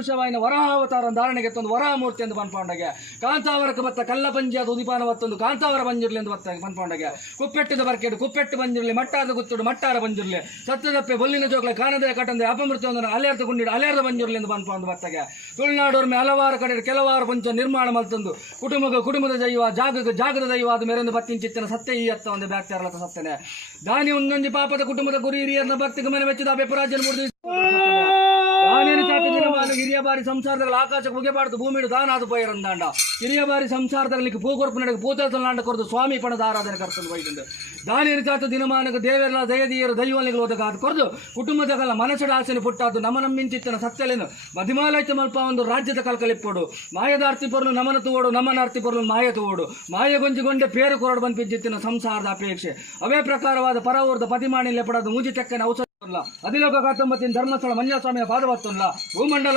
ಪುರುಷವಾಯಿನ ವರಾಹಾವತಾರ ಧಾರಣೆಗೆ ತಂದು ವರಾಮೂರ್ತಿ ಎಂದು ಪನ್ಪೊಂಡಗೆ ಕಾಂತಾವರಕ್ಕೆ ಬತ್ತ ಕಲ್ಲ ಪಂಜಿಯಾದ ಉದಿಪಾನ ಒತ್ತೊಂದು ಕಾಂತಾವರ ಬಂಜಿರ್ಲಿ ಎಂದು ಬತ್ತ ಪನ್ಪೊಂಡಗೆ ಕುಪ್ಪೆಟ್ಟದ ಬರ್ಕೆಡು ಕುಪ್ಪೆಟ್ಟು ಬಂಜಿರ್ಲಿ ಮಟ್ಟಾರದ ಗುತ್ತುಡು ಮಟ್ಟಾರ ಬಂಜಿರ್ಲಿ ಸತ್ಯದಪ್ಪೆ ಬೊಲ್ಲಿನ ಜೋಕ್ಲೆ ಕಾಣದೆ ಕಟಂದೆ ಅಪಮೃತ್ಯವನ್ನು ಅಲೆರ್ದ ಕುಂಡಿಡು ಅಲೆರ್ದ ಬಂಜಿರ್ಲಿ ಎಂದು ಪನ್ಪೊಂದು ಬತ್ತಗೆ ತುಳುನಾಡೋರ್ಮೆ ಹಲವಾರು ಕಡೆ ಕೆಲವಾರು ಪಂಚ ನಿರ್ಮಾಣ ಮಲ್ತಂದು ಕುಟುಂಬದ ದೈವ ಜಾಗದ ದೈವ ಅದು ಮೆರೆಂದು ಬತ್ತಿನ ಸತ್ಯ ಈ ಅತ್ತ ಒಂದು ಬ್ಯಾಕ್ತಿರಲತ್ತ ಸತ್ಯನೆ ದಾನಿ ಒಂದೊಂದು ಪಾಪದ ಕುಟುಂಬದ ಗುರಿ ಹಿರಿಯರನ್ನ ಭಕ್ತಿಗೆ ಮನೆ ವೆಚ್ಚದ ಬೆಪರಾಜನ ಮೂಡಿದ ಹಿರಿಯ ಬಾರಿ ಸಂಸಾರದಲ್ಲಿ ಆಕಾಶಕ್ಕೆ ಮುಗಿಬಾರ್ದು ಭೂಮಿಡು ದಾನಾದ ಪೈರಂದಾಂಡ ಹಿರಿಯ ಬಾರಿ ಸಂಸಾರದಲ್ಲಿ ಭೂಗೊರ್ಪು ನಡೆಗೆ ಭೂತಲಾಂಡ ಕೊರದು ಸ್ವಾಮಿ ಪಣದ ಆರಾಧನೆ ಕರ್ತಂದು ವೈದ್ಯಂದು ದಾನಿಯರಿ ತಾತ ದಿನಮಾನಕ್ಕೆ ದೇವರೆಲ್ಲ ದಯದೀಯರು ದೈವನಿಗಳು ಓದಕಾದ ಕೊರದು ಕುಟುಂಬದ ಮನಸ್ಸಡ ಆಸೆನೆ ಪುಟ್ಟಾದು ನಮ್ಮನಮ್ಮಿಂಚಿತ್ತನ ಸತ್ಯಲೇನು ಮದಿಮಾಲೈತ ಮಲ್ಪ ಒಂದು ರಾಜ್ಯದ ಕಲ್ಕಲಿಪ್ಪೋಡು ಮಾಯದಾರ್ತಿ ಪೊರ್ಲು ನಮನ ತೋಡು ನಮನಾರ್ತಿ ಪೊರ್ಲು ಮಾಯ ತೋಡು ಮಾಯಗೊಂಜಿಗೊಂಡೆ ಪೇರು ಕೊರಡು ಬಂದ್ಪಿಂಚಿತ್ತಿನ ಸಂಸಾರದ ಅಪೇಕ್ಷೆ ಅವೇ ಪ್ರಕಾರವಾದ ಪರವರ್ದ ಪತಿಮಾಣಿಲೆ ಪಡೋದು ಮೂಜಿ ತೆಕ್ಕನ ಔಷಧ ಅದಿಲೋಕ 19 ಧರ್ಮಸ್ಥಳ ಮಂಜಸ್ವಾಮಿಯ ಪಾದವತ್ತಲ್ಲ ಭೂಮಂಡಲ